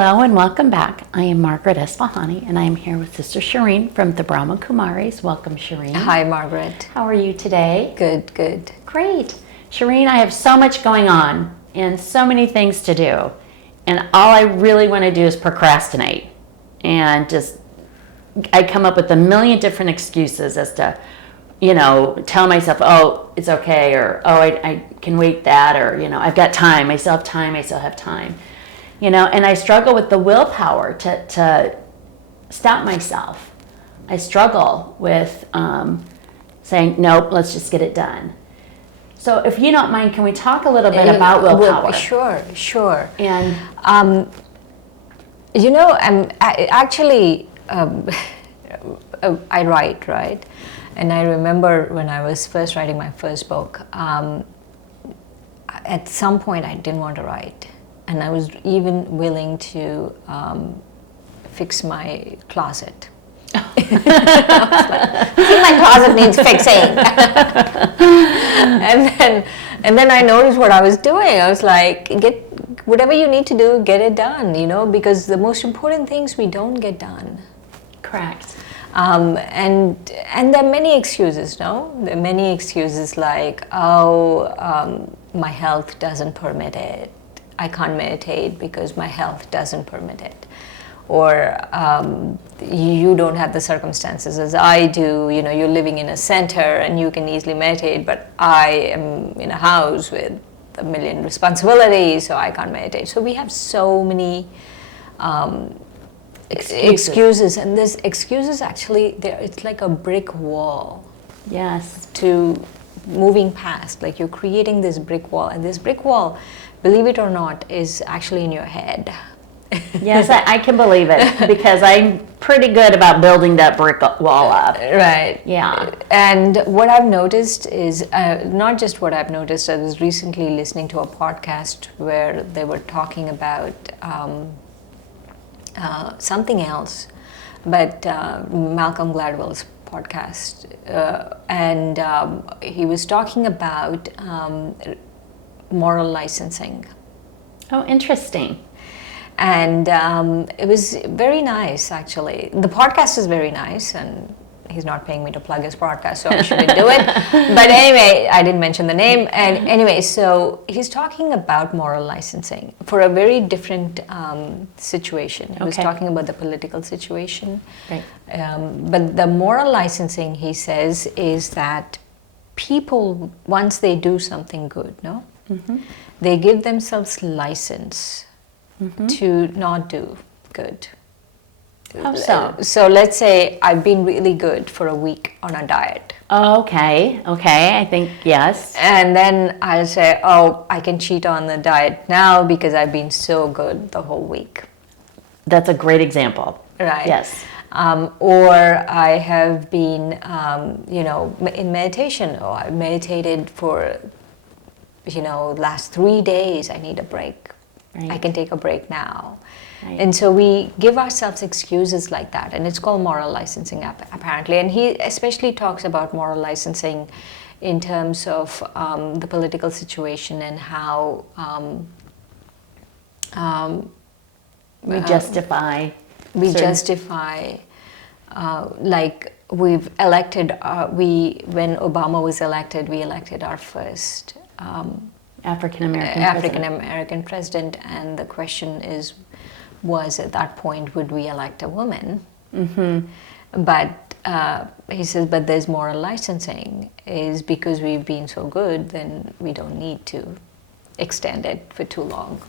Hello and welcome back. I am Margaret Esfahani and I am here with Sister Shireen from the Brahma Kumaris. Welcome, Shireen. Hi, Margaret. How are you today? Good, good. Great. Shireen, I have so much going on and so many things to do. And all I really want to do is procrastinate. And I come up with a million different excuses as to, tell myself, oh, it's okay, or oh, I can wait that, or, I've got time, I still have time, and I struggle with the willpower to stop myself. I struggle with saying, nope, let's just get it done. So if you don't mind, can we talk a little bit about willpower? Sure. And I'm actually, I write, right? And I remember when I was first writing my first book, at some point I didn't want to write. And I was even willing to fix my closet. I was like, my closet needs fixing. and then I noticed what I was doing. I was like, get whatever you need to do, get it done, because the most important things we don't get done. Correct. And there are many excuses, no? There are many excuses like, my health doesn't permit it. I can't meditate because my health doesn't permit it. Or you don't have the circumstances as I do. You're living in a center and you can easily meditate, but I am in a house with a million responsibilities, so I can't meditate. So we have so many excuses, and this excuses actually, it's like a brick wall. Yes. To moving past, like you're creating this brick wall, and this brick wall, believe it or not, is actually in your head. Yes, I can believe it because I'm pretty good about building that brick wall up. Right. Yeah. And what I've noticed is, not just what I've noticed, I was recently listening to a podcast where they were talking about something else, but Malcolm Gladwell's podcast, and he was talking about moral licensing. Oh, interesting. And it was very nice, actually. The podcast is very nice, and he's not paying me to plug his podcast, so I shouldn't do it. But anyway, I didn't mention the name. And anyway, so he's talking about moral licensing for a very different situation. He was talking about the political situation. Right. But the moral licensing, he says, is that people, once they do something good, no? Mm-hmm. They give themselves license to not do good. How so? So let's say I've been really good for a week on a diet. Okay, I think, yes. And then I'll say, oh, I can cheat on the diet now because I've been so good the whole week. That's a great example. Right. Yes. Or I have been, in meditation, or I meditated for, last 3 days, I need a break. Right. I can take a break now. Right. And so we give ourselves excuses like that, and it's called moral licensing apparently. And he especially talks about moral licensing in terms of the political situation and how We justify. Like we've elected, when Obama was elected, we elected our first African American president, and the question was at that point, would we elect a woman? Mm-hmm. But he says, but there's moral licensing, is because we've been so good, then we don't need to extend it for too long.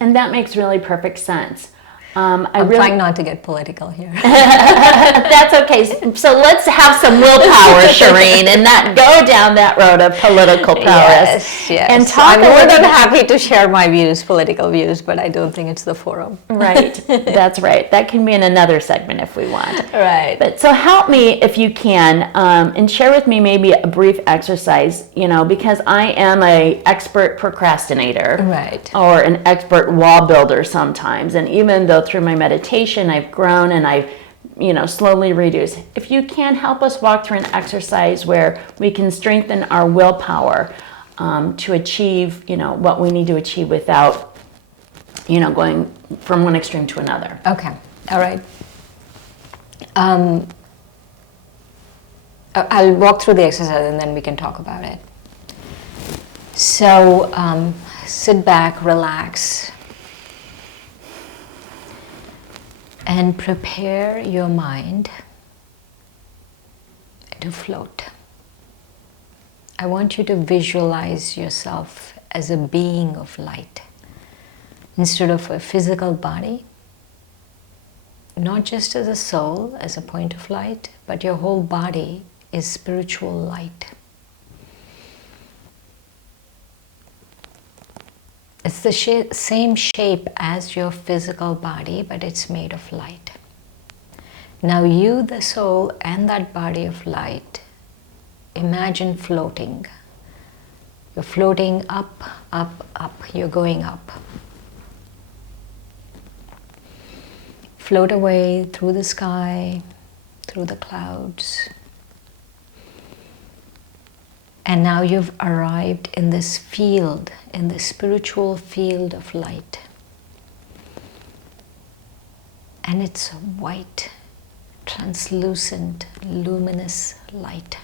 And that makes really perfect sense. I'm trying not to get political here. That's okay. So let's have some willpower, Shireen, and not go down that road of political prowess. Yes. And I'm more than happy to share my views, political views, but I don't think it's the forum. Right. That's right. That can be in another segment if we want. Right. But so help me if you can, and share with me maybe a brief exercise, because I am an expert procrastinator. Right. Or an expert wall builder sometimes. And even though through my meditation I've grown and I've slowly reduced. If you can help us walk through an exercise where we can strengthen our willpower to achieve what we need to achieve without going from one extreme to another. Okay. All right. I'll walk through the exercise and then we can talk about it. So sit back, relax, and prepare your mind to float. I want you to visualize yourself as a being of light instead of a physical body, not just as a soul, as a point of light, but your whole body is spiritual light. It's the same shape as your physical body, but it's made of light. Now you, the soul, and that body of light, imagine floating. You're floating up, up, up. You're going up. Float away through the sky, through the clouds. And now you've arrived in this field, in the spiritual field of light. And it's white, translucent, luminous light.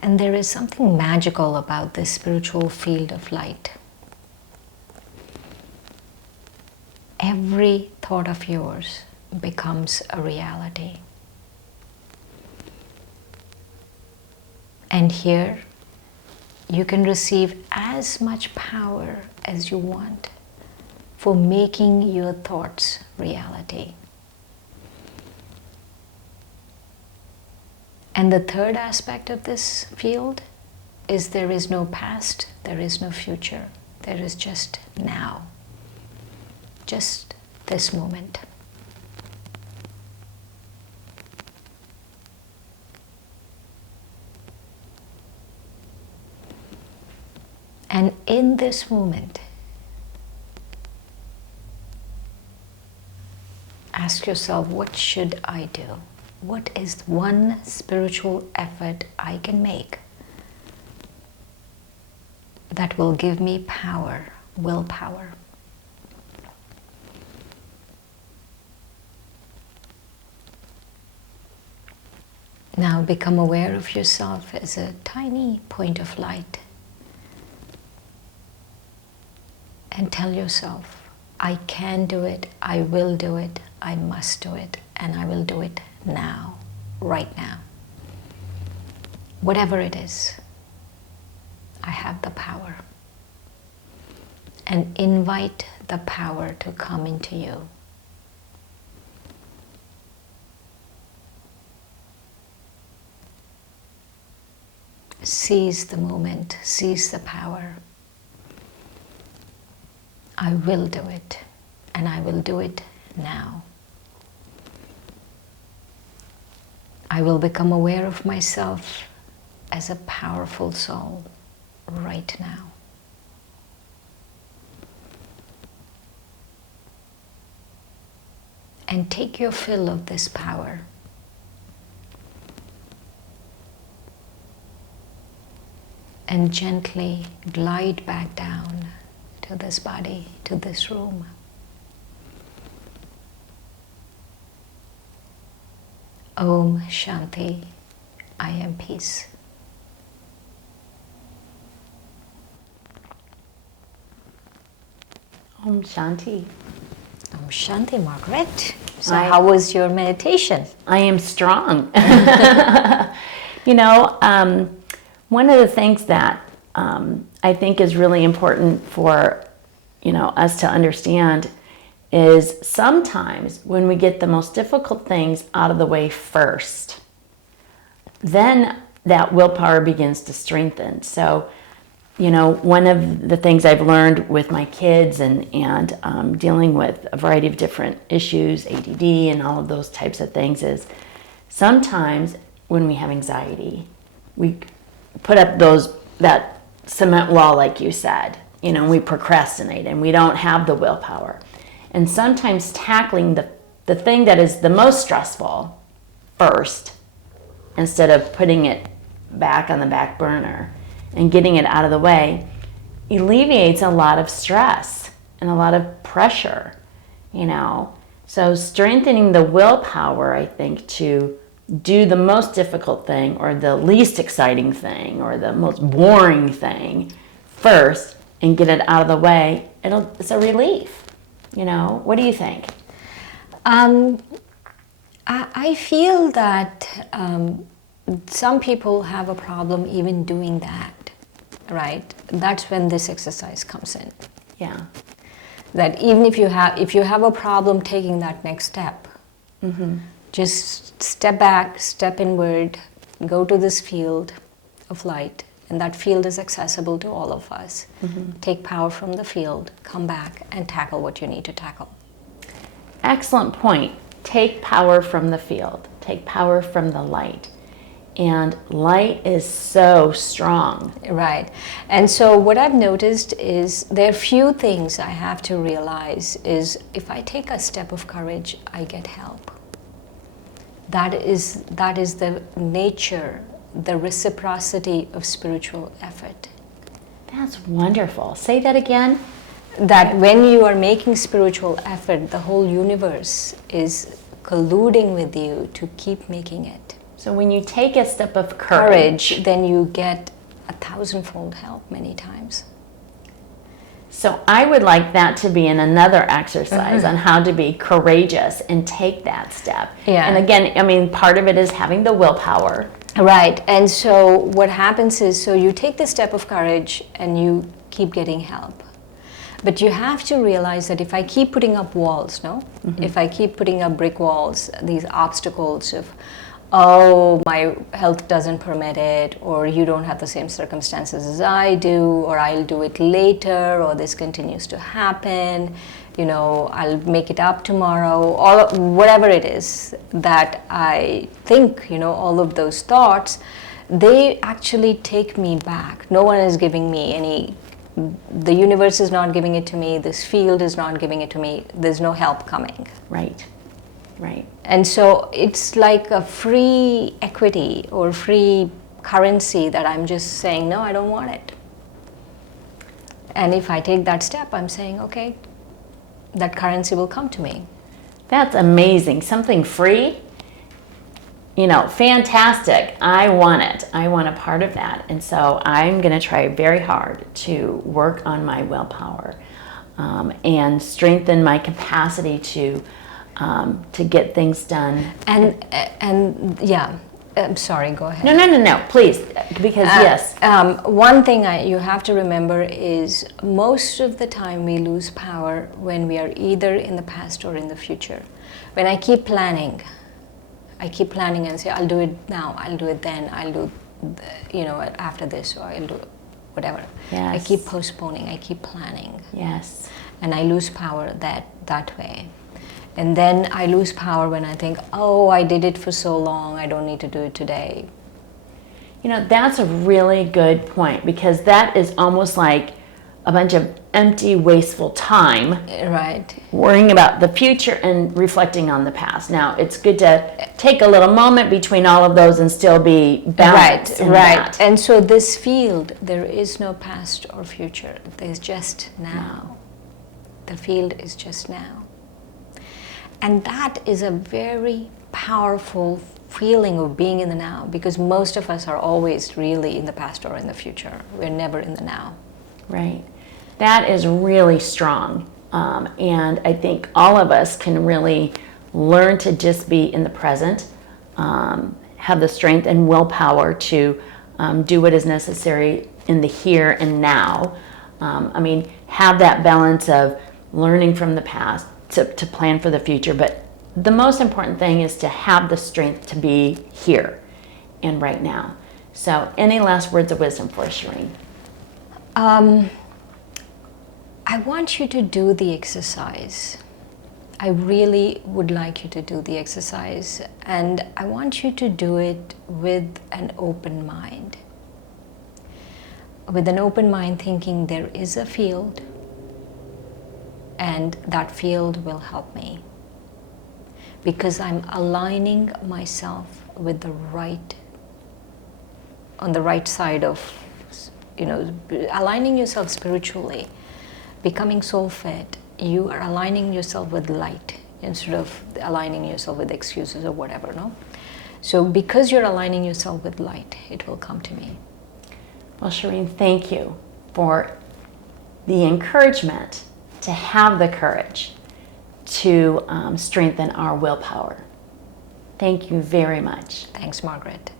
And there is something magical about this spiritual field of light. Every thought of yours becomes a reality. And here, you can receive as much power as you want for making your thoughts reality. And the third aspect of this field is there is no past, there is no future, there is just now, just this moment. And in this moment, ask yourself, what should I do? What is one spiritual effort I can make that will give me power, willpower? Now become aware of yourself as a tiny point of light. And tell yourself, I can do it, I will do it, I must do it, and I will do it now, right now. Whatever it is, I have the power. And invite the power to come into you. Seize the moment, seize the power. I will do it, and I will do it now. I will become aware of myself as a powerful soul right now. And take your fill of this power. And gently glide back down to this body, to this room. Om Shanti, I am peace. Om Shanti. Om Shanti, Margaret. So how was your meditation? I am strong. One of the things that I think is really important for us to understand is sometimes when we get the most difficult things out of the way first, then that willpower begins to strengthen. So, one of the things I've learned with my kids and dealing with a variety of different issues, ADD and all of those types of things, is sometimes when we have anxiety, we put up that cement wall, like you said, we procrastinate and we don't have the willpower. And sometimes tackling the thing that is the most stressful first, instead of putting it back on the back burner and getting it out of the way, alleviates a lot of stress and a lot of pressure, you know. So strengthening the willpower, I think, to do the most difficult thing or the least exciting thing or the most boring thing first and get it out of the way, it's a relief, you know. What do you think? I feel that some people have a problem even doing that, right? That's when this exercise comes in. Yeah. That even if you have a problem taking that next step, just step back, step inward, go to this field of light, and that field is accessible to all of us. Take power from the field, come back, and tackle what you need to tackle. Excellent point. Take power from the field. Take power from the light. And light is so strong. Right. And so what I've noticed is there are few things I have to realize is if I take a step of courage, I get help. That is the nature, the reciprocity of spiritual effort. That's wonderful. Say that again. That when you are making spiritual effort, the whole universe is colluding with you to keep making it. So when you take a step of courage, then you get 1,000-fold help many times. So I would like that to be in another exercise on how to be courageous and take that step. Yeah. And again, I mean, part of it is having the willpower. Right. And so what happens is, so you take the step of courage and you keep getting help. But you have to realize that if I keep putting up walls, if I keep putting up brick walls, these obstacles of, oh, my health doesn't permit it, or you don't have the same circumstances as I do, or I'll do it later, or this continues to happen, you know, I'll make it up tomorrow, or whatever it is that I think, you know, all of those thoughts, they actually take me back. No one is giving me any, the universe is not giving it to me, this field is not giving it to me, there's no help coming. Right. Right. And so it's like a free equity or free currency that I'm just saying, no, I don't want it. And if I take that step, I'm saying, okay, that currency will come to me. That's amazing. Something free, you know, fantastic. I want it. I want a part of that. And so I'm going to try very hard to work on my willpower and strengthen my capacity to get things done. And yeah, I'm sorry, go ahead. No, please, because yes. One thing you have to remember is most of the time we lose power when we are either in the past or in the future. When I keep planning and say, I'll do it now, I'll do it then, I'll do, you know, after this, or I'll do whatever. Yes. I keep postponing, I keep planning. Yes. And I lose power that way. And then I lose power when I think, oh, I did it for so long, I don't need to do it today. You know, that's a really good point, because that is almost like a bunch of empty, wasteful time. Right. Worrying about the future and reflecting on the past. Now, it's good to take a little moment between all of those and still be balanced. Right. And so this field, there is no past or future. There's just now. The field is just now. And that is a very powerful feeling of being in the now, because most of us are always really in the past or in the future. We're never in the now. Right. That is really strong. And I think all of us can really learn to just be in the present, have the strength and willpower to do what is necessary in the here and now. I mean, have that balance of learning from the past, to plan for the future, but the most important thing is to have the strength to be here and right now. So any last words of wisdom for us, Shireen? I want you to do the exercise. I really would like you to do the exercise, and I want you to do it with an open mind. With an open mind, thinking there is a field, and that field will help me, because I'm aligning myself with on the right side of aligning yourself spiritually, becoming soul fit, you are aligning yourself with light instead of aligning yourself with excuses or whatever, no? So because you're aligning yourself with light, it will come to me. Well, Shireen, thank you for the encouragement to have the courage to strengthen our willpower. Thank you very much. Thanks, Margaret.